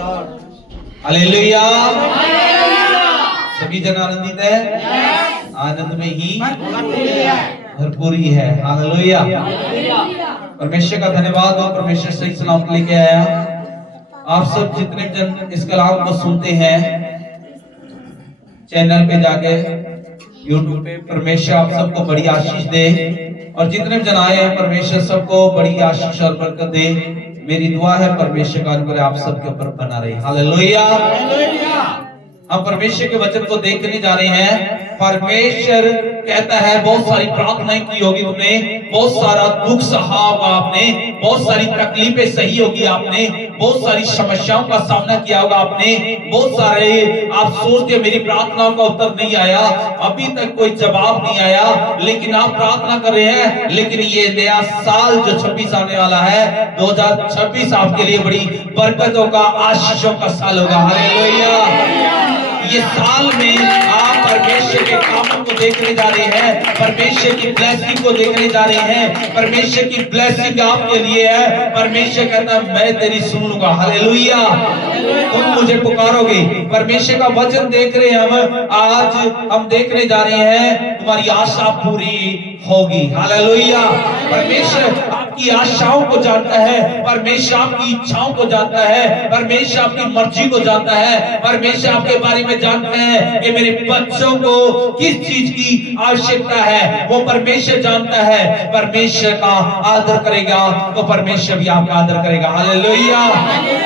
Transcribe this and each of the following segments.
Hallelujah. सभी जन आनंदित है, आनंद में ही भरपूरी है। हालेलुया। परमेश्वर का धन्यवाद हो, परमेश्वर सही सलामत लेके आया। आप सब जितने जन इस कलाम को सुनते हैं चैनल पे जाके, यूट्यूब पे, परमेश्वर आप सबको बड़ी आशीष दे। और जितने जन आए हैं परमेश्वर सबको बड़ी आशीष और बरकत दे। मेरी दुआ है परमेश्वर का अनुग्रह आप सबके ऊपर बना रहे। हालेलुया। हम परमेश्वर के वचन को देखने जा रहे हैं। परमेश्वर कहता है, बहुत सारी प्रार्थनाएं की होगी तुमने, बहुत सारा दुख सहा होगा आपने, बहुत सारी तकलीफें सही होगी आपने, बहुत सारी समस्याओं का सामना किया होगा आपने, बहुत सारे आप सोचते मेरी प्रार्थनाओं का उत्तर नहीं आया, अभी तक कोई जवाब नहीं आया, लेकिन आप प्रार्थना कर रहे हैं। लेकिन ये नया साल जो 26 आने वाला है, 2026 आपके लिए बड़ी बरकतों का, आशीषों का साल होगा। हालेलुया। ये साल में आप परमेश्वर के कामों को देखने जा रहे हैं, परमेश्वर की ब्लेसिंग को देखने जा रहे हैं। परमेश्वर की ब्लेसिंग आपके लिए है। परमेश्वर कहता है मैं तेरी सुन लूंगा। हालेलुया। तुम मुझे पुकारोगे। परमेश्वर का वचन देख रहे हैं हम, आज हम देखने जा रहे हैं तुम्हारी आशा पूरी होगी। हालेलुया। परमेश्वर आपकी आशाओं को जानता है, परमेश्वर आपकी इच्छाओं को जानता है, परमेश्वर आपकी मर्जी को जानता है, परमेश्वर आपके बारे में जानते हैं कि मेरे बच्चों को किस चीज की आवश्यकता है, वो परमेश्वर जानता है। परमेश्वर का आदर करेगा तो परमेश्वर भी आपका आदर करेगा। हालेलुया।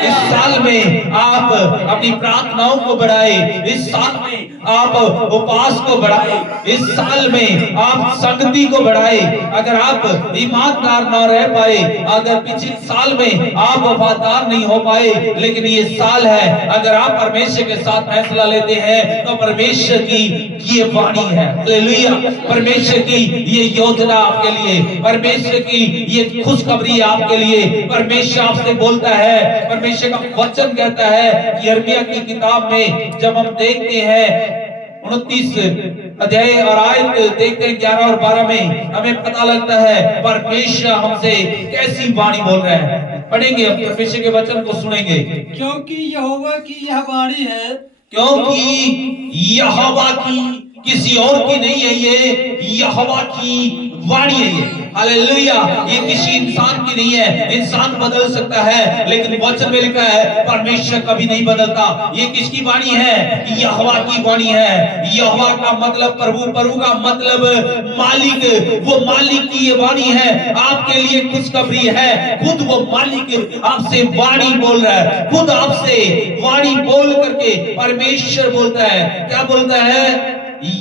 इस साल में आप अपनी प्रार्थनाओं को बढ़ाए, इस साल में आप उपवास को बढ़ाए, इस साल में आप संगति को बढ़ाए। अगर आप ईमानदार ना रह पाए, अगर पिछले साल में आप वफादार नहीं हो पाए, लेकिन ये साल है अगर आप परमेश्वर के साथ फैसला लेते हैं तो परमेश्वर की ये वाणी है। हालेलुया। परमेश्वर की ये योजना आपके लिए, परमेश्वर की ये खुशखबरी आपके लिए। परमेश्वर आपसे बोलता है, परमेश्वर का वचन कहता है यिर्मयाह की किताब में जब हम देखते हैं 29 अध्याय और आयत देखते हैं 11 और 12 में, हमें पता लगता है परमेश्वर हमसे कैसी वाणी बोल रहा है। पढ़ेंगे हम परमेश्वर के वचन को सुनेंगे। क्योंकि यहोवा की यह वाणी है, क्योंकि यहोवा की, किसी और की नहीं है, ये यहोवा की वाणी है ये। हालेलुया। ये किसी इंसान की नहीं है, इंसान बदल सकता है लेकिन वचन में लिखा है परमेश्वर कभी नहीं बदलता। ये किसकी वाणी है? यहोवा की वाणी है। यहोवा का मतलब प्रभु, प्रभु का मतलब मालिक, वो मालिक की ये वाणी है। आपके लिए खुशखबरी है, खुद वो मालिक आपसे वाणी बोल रहा है, खुद आपसे वाणी बोल करके परमेश्वर बोलता है। क्या बोलता है?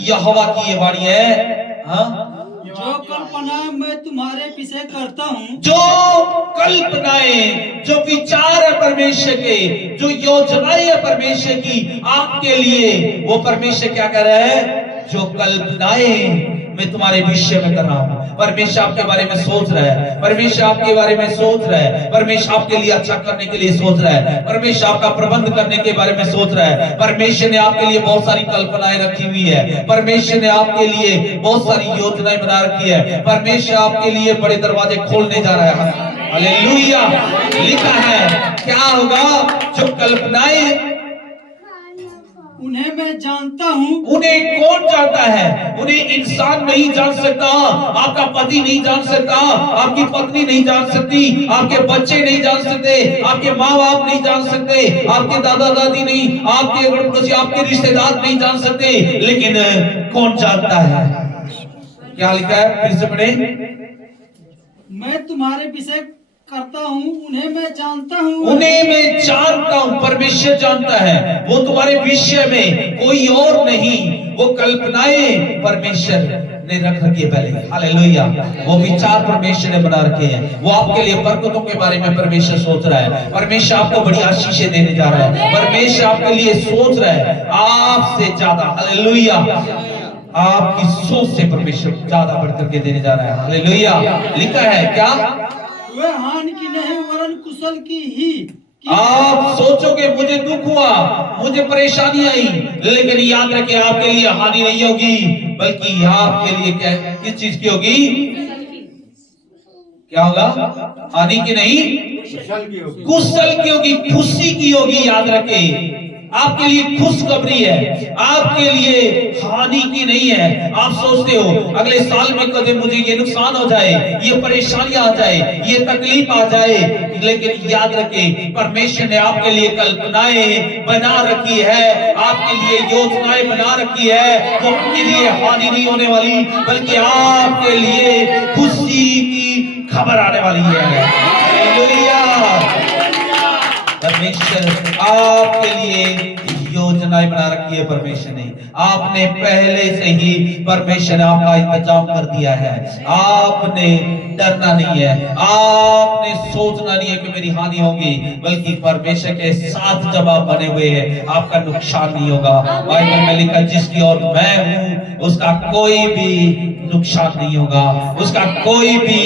यहोवा की ये वाणी है। हाँ, जो कल्पना मैं तुम्हारे पीछे करता हूँ, जो कल्पनाएं, जो विचार है परमेश्वर के, जो योजनाएं है परमेश्वर की आपके लिए, वो परमेश्वर क्या कर रहा है? जो कल्पनाएं मैं तुम्हारे विषय में कर रहा हूं। परमेश्वर आपके बारे में सोच रहा है, परमेश्वर आपके बारे में सोच रहा है, परमेश्वर आपके लिए अच्छा करने के लिए सोच रहा है, परमेश्वर आपका प्रबंध करने के बारे में सोच रहा है। परमेश्वर ने आपके लिए बहुत सारी कल्पनाएं रखी हुई है, परमेश्वर ने आपके लिए बहुत सारी योजनाएं बना रखी है। परमेश्वर आपके लिए बड़े दरवाजे खोलने जा रहा है। हालेलुया। लिखा है क्या होगा? जो कल्पनाएं उन्हें मैं जानता हूँ। उन्हें कौन जानता है? उन्हें इंसान नहीं जान सकता, आपका पति नहीं जान सकता, आपकी पत्नी नहीं जान सकती, आपके बच्चे नहीं जान सकते, आपके माँ बाप नहीं जान सकते, आपके दादा दादी नहीं, आपके पड़ोसी, आपके रिश्तेदार नहीं जान सकते, लेकिन कौन जानता है? क्या लिखा है? फिर से पढ़े। मैं तुम्हारे विषय करता हूँ, उन्हें मैं जानता हूँ। उन्हें मैं जानता हूँ, परमेश्वर जानता है। वो तुम्हारे विषय में कोई और नहीं, वो कल्पनाएं परमेश्वर ने रख रखी है पहले। हालेलुया। वो विचार परमेश्वर ने बना रखे हैं। वो आपके लिए बरकतों के बारे में परमेश्वर सोच रहा है। परमेश्वर आपको बड़ी आशीषें देने जा रहा है। परमेश्वर आपके लिए सोच रहा है आपसे ज्यादा। हालेलुया। आपकी सोच से परमेश्वर ज्यादा बढ़कर के देने जा रहा है। हालेलुया। लिखा है क्या? वे हानि की नहीं वरन कुशल की ही। आप सोचोगे मुझे दुख हुआ, मुझे परेशानी आई, लेकिन याद रखिए आपके लिए हानि नहीं होगी, बल्कि आपके लिए क्या, किस चीज की होगी? क्या होगा? हानि की नहीं कुशल की होगी, खुशी की होगी। याद रखें, आपके लिए खुशखबरी है, आपके लिए हानि की नहीं है। आप सोचते हो अगले साल में कभी मुझे ये नुकसान हो जाए, ये परेशानियां आ जाए, ये तकलीफ आ जाए, लेकिन याद रखें परमेश्वर ने आपके लिए कल्पनाएं बना रखी है, आपके लिए योजनाएं बना रखी है। वो आपके लिए हानि नहीं होने वाली, बल्कि आपके लिए खुशी की खबर आने वाली है। हालेलुया। परमेश्वर आपके लिए योजनाएं बना रखी है। परमेश्वर ने आपने पहले से ही परमेश्वर ने आपका इंतजाम कर दिया है। आपने डरना नहीं है, आपने सोचना नहीं है कि मेरी हानि होगी, बल्कि परमेश्वर के साथ जब आप बने हुए हैं आपका नुकसान नहीं होगा। बाइबल में लिखा जिसकी ओर मैं हूं उसका कोई भी नुकसान नहीं होगा, उसका कोई भी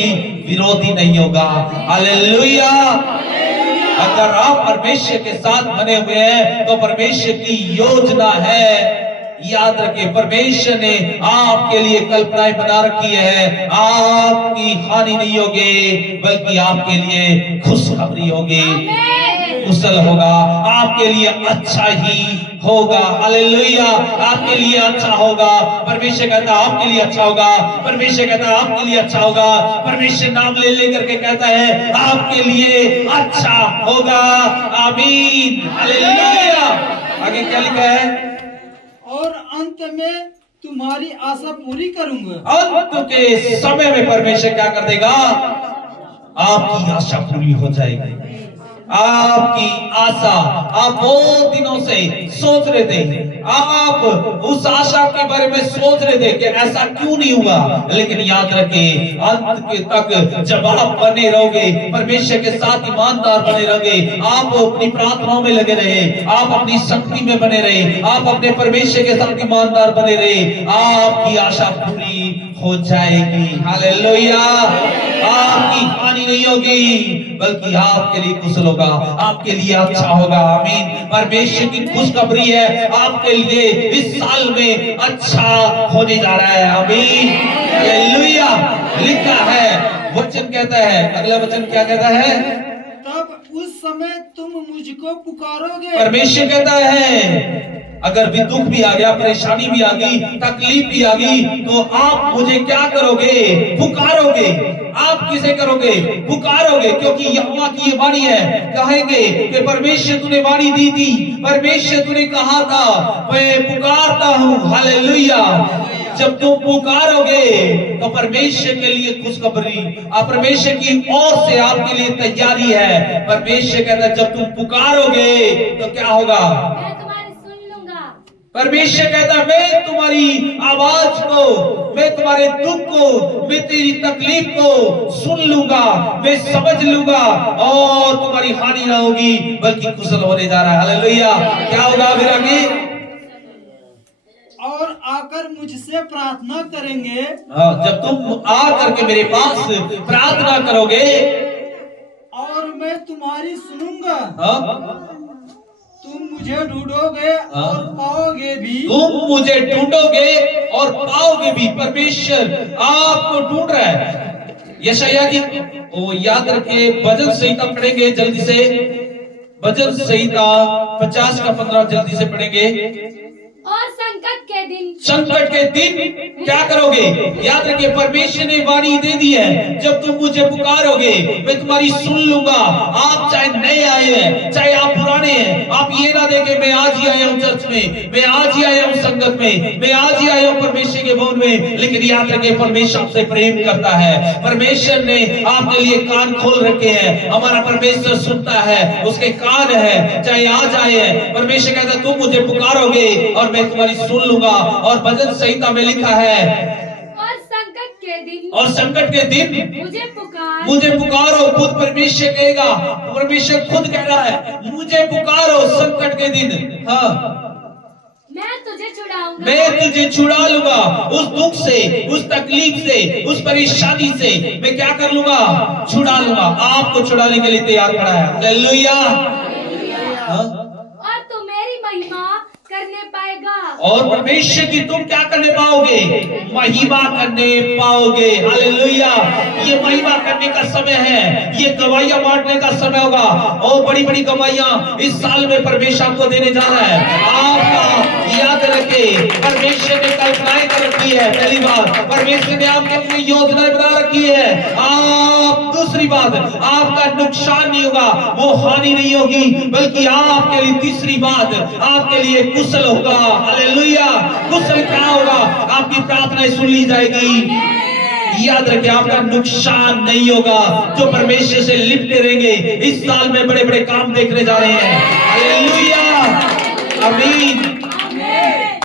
विरोधी नहीं होगा। हालेलुया। अगर आप परमेश्वर के साथ बने हुए हैं तो परमेश्वर की योजना है। याद रखिए परमेश्वर ने आपके लिए कल्पनाएं बना रखी है। आपकी हानि नहीं होगी, बल्कि आपके लिए खुशखबरी होगी, कुशल होगा, आपके लिए अच्छा ही होगा। हालेलुया। आपके लिए अच्छा होगा। परमेश्वर कहता है आपके लिए अच्छा होगा। परमेश्वर कहता है आपके लिए अच्छा होगा। परमेश्वर नाम ले लेकर के कहता है आपके लिए अच्छा होगा। आमीन। हालेलुया। आगे क्या लिखा है? और अंत में तुम्हारी आशा पूरी करूंगा। अंत के समय में परमेश्वर क्या कर देगा? आपकी आशा पूरी हो जाएगी। आपकी आशा, आप बहुत दिनों से सोच रहे थे, आप उस आशा के बारे में सोच रहे थे कि ऐसा क्यों नहीं हुआ, लेकिन याद रखें अंत के तक जब आप बने रहोगे, परमेश्वर के साथ ईमानदार बने रहोगे, आप अपनी प्रार्थनाओं में लगे रहे, आप अपनी शक्ति में बने रहे, आप अपने परमेश्वर के साथ ईमानदार बने रहे, आपकी आशा पूरी हो जाएगी। हालेलुया। आपकी हानि नहीं होगी, बल्कि आपके लिए कुशल होगा, आपके लिए अच्छा होगा। आमीन। परमेश्वर की खुशखबरी है आपके लिए इस साल में अच्छा होने जा रहा है। आमीन। हालेलुया। लिखा है, वचन कहता है, अगला वचन क्या कहता है? तब उस समय तुम मुझको पुकारोगे। परमेश्वर कहता है अगर भी दुख भी आ गया, परेशानी भी आ गई, तकलीफ भी आ गई, तो आप मुझे क्या करोगे? पुकारोगे। आप किसे करोगे? पुकारोगे, क्योंकि यहोवा की ये वाणी है। कहेंगे कि परमेश्वर तूने वाणी दी थी, परमेश्वर तूने कहा था मैं पुकारता हूँ। हालेलुया। जब तुम पुकारोगे तो परमेश्वर के लिए खुशखबरी, परमेश्वर की ओर से आपके लिए तैयारी है। परमेश्वर कहता है जब तुम पुकारोगे तो क्या होगा? परमेश्वर कहता है मैं तुम्हारी आवाज को, मैं तुम्हारे दुख को, मैं तेरी तकलीफ को सुन लूंगा, मैं समझ लूंगा, और तुम्हारी हानि ना होगी बल्कि कुशल होने जा रहा है। हालेलुया। क्या होगा फिर आगे? और आकर मुझसे प्रार्थना करेंगे। हाँ, जब तुम आकर के मेरे पास प्रार्थना करोगे और मैं तुम्हारी सुनूंगा। हाँ? तुम मुझे ढूंढोगे और पाओगे भी। तुम मुझे ढूंढोगे और पाओगे भी। परमेश्वर आपको ढूंढ रहा है। यशायाह की वो याद रखिए, भजन संहिता पढ़ेंगे जल्दी से, भजन संहिता 50 का 15 जल्दी से पढ़ेंगे। और संकट के दिन क्या करोगे? याद रखिए परमेश्वर ने वाणी दे दी है, जब तुम मुझे पुकारोगे मैं तुम्हारी सुन लूंगा। आप चाहे नए आए हैं, चाहे आप पुराने हैं, आप ये ना देखे मैं आज ही आया हूँ चर्च में, मैं आज ही आया हूँ संगत में, मैं आज ही आया हूँ परमेश्वर के भवन में, लेकिन याद रखिए परमेश्वर आपसे प्रेम करता है। परमेश्वर ने आपके लिए कान खोल रखे हैं। हमारा परमेश्वर सुनता है, उसके कान है, चाहे आज आए हैं। परमेश्वर कहता है तुम मुझे पुकारोगे और मैं तुम्हारी सुन लूंगा। और भजन संहिता में लिखा है और संकट के दिन मुझे पुकारो। खुद परमेश्वर कहेगा, परमेश्वर खुद कह रहा है मुझे पुकारो संकट के दिन। हाँ, मैं तुझे छुड़ा लूंगा उस दुख से, उस तकलीफ से, उस परेशानी से। मैं क्या कर लूंगा? छुड़ा लूंगा। आपको छुड़ाने के लिए तैयार खड़ा है। हालेलुया। और तू मेरी महिमा करने पाएगा। और परमेश्वर की तुम क्या करने पाओगे? महिमा करने पाओगे। हालेलुया। ये महिमा करने का समय है, ये गवाहियां बांटने का समय होगा। और बड़ी बड़ी गवाहियां इस साल में परमेश्वर आपको देने जा रहा है। आपका याद रखे, परमेश्वर ने कल्पनाएं कर रखी है। पहली बात, परमेश्वर ने आपके लिए योजनाएं बना रखी है। आप दूसरी बात, आपका नुकसान नहीं होगा, वो हानि नहीं होगी, बल्कि आपके लिए तीसरी बात, आपके लिए कुशल होगा। हालेलुया। कुशल क्या होगा? आपकी प्रार्थनाएं सुन ली जाएगी। याद रखें, आपका नुकसान नहीं होगा। जो परमेश्वर से लिपटे रहेंगे इस साल में बड़े बड़े काम देखने जा रहे हैं। हालेलुया। आमीन।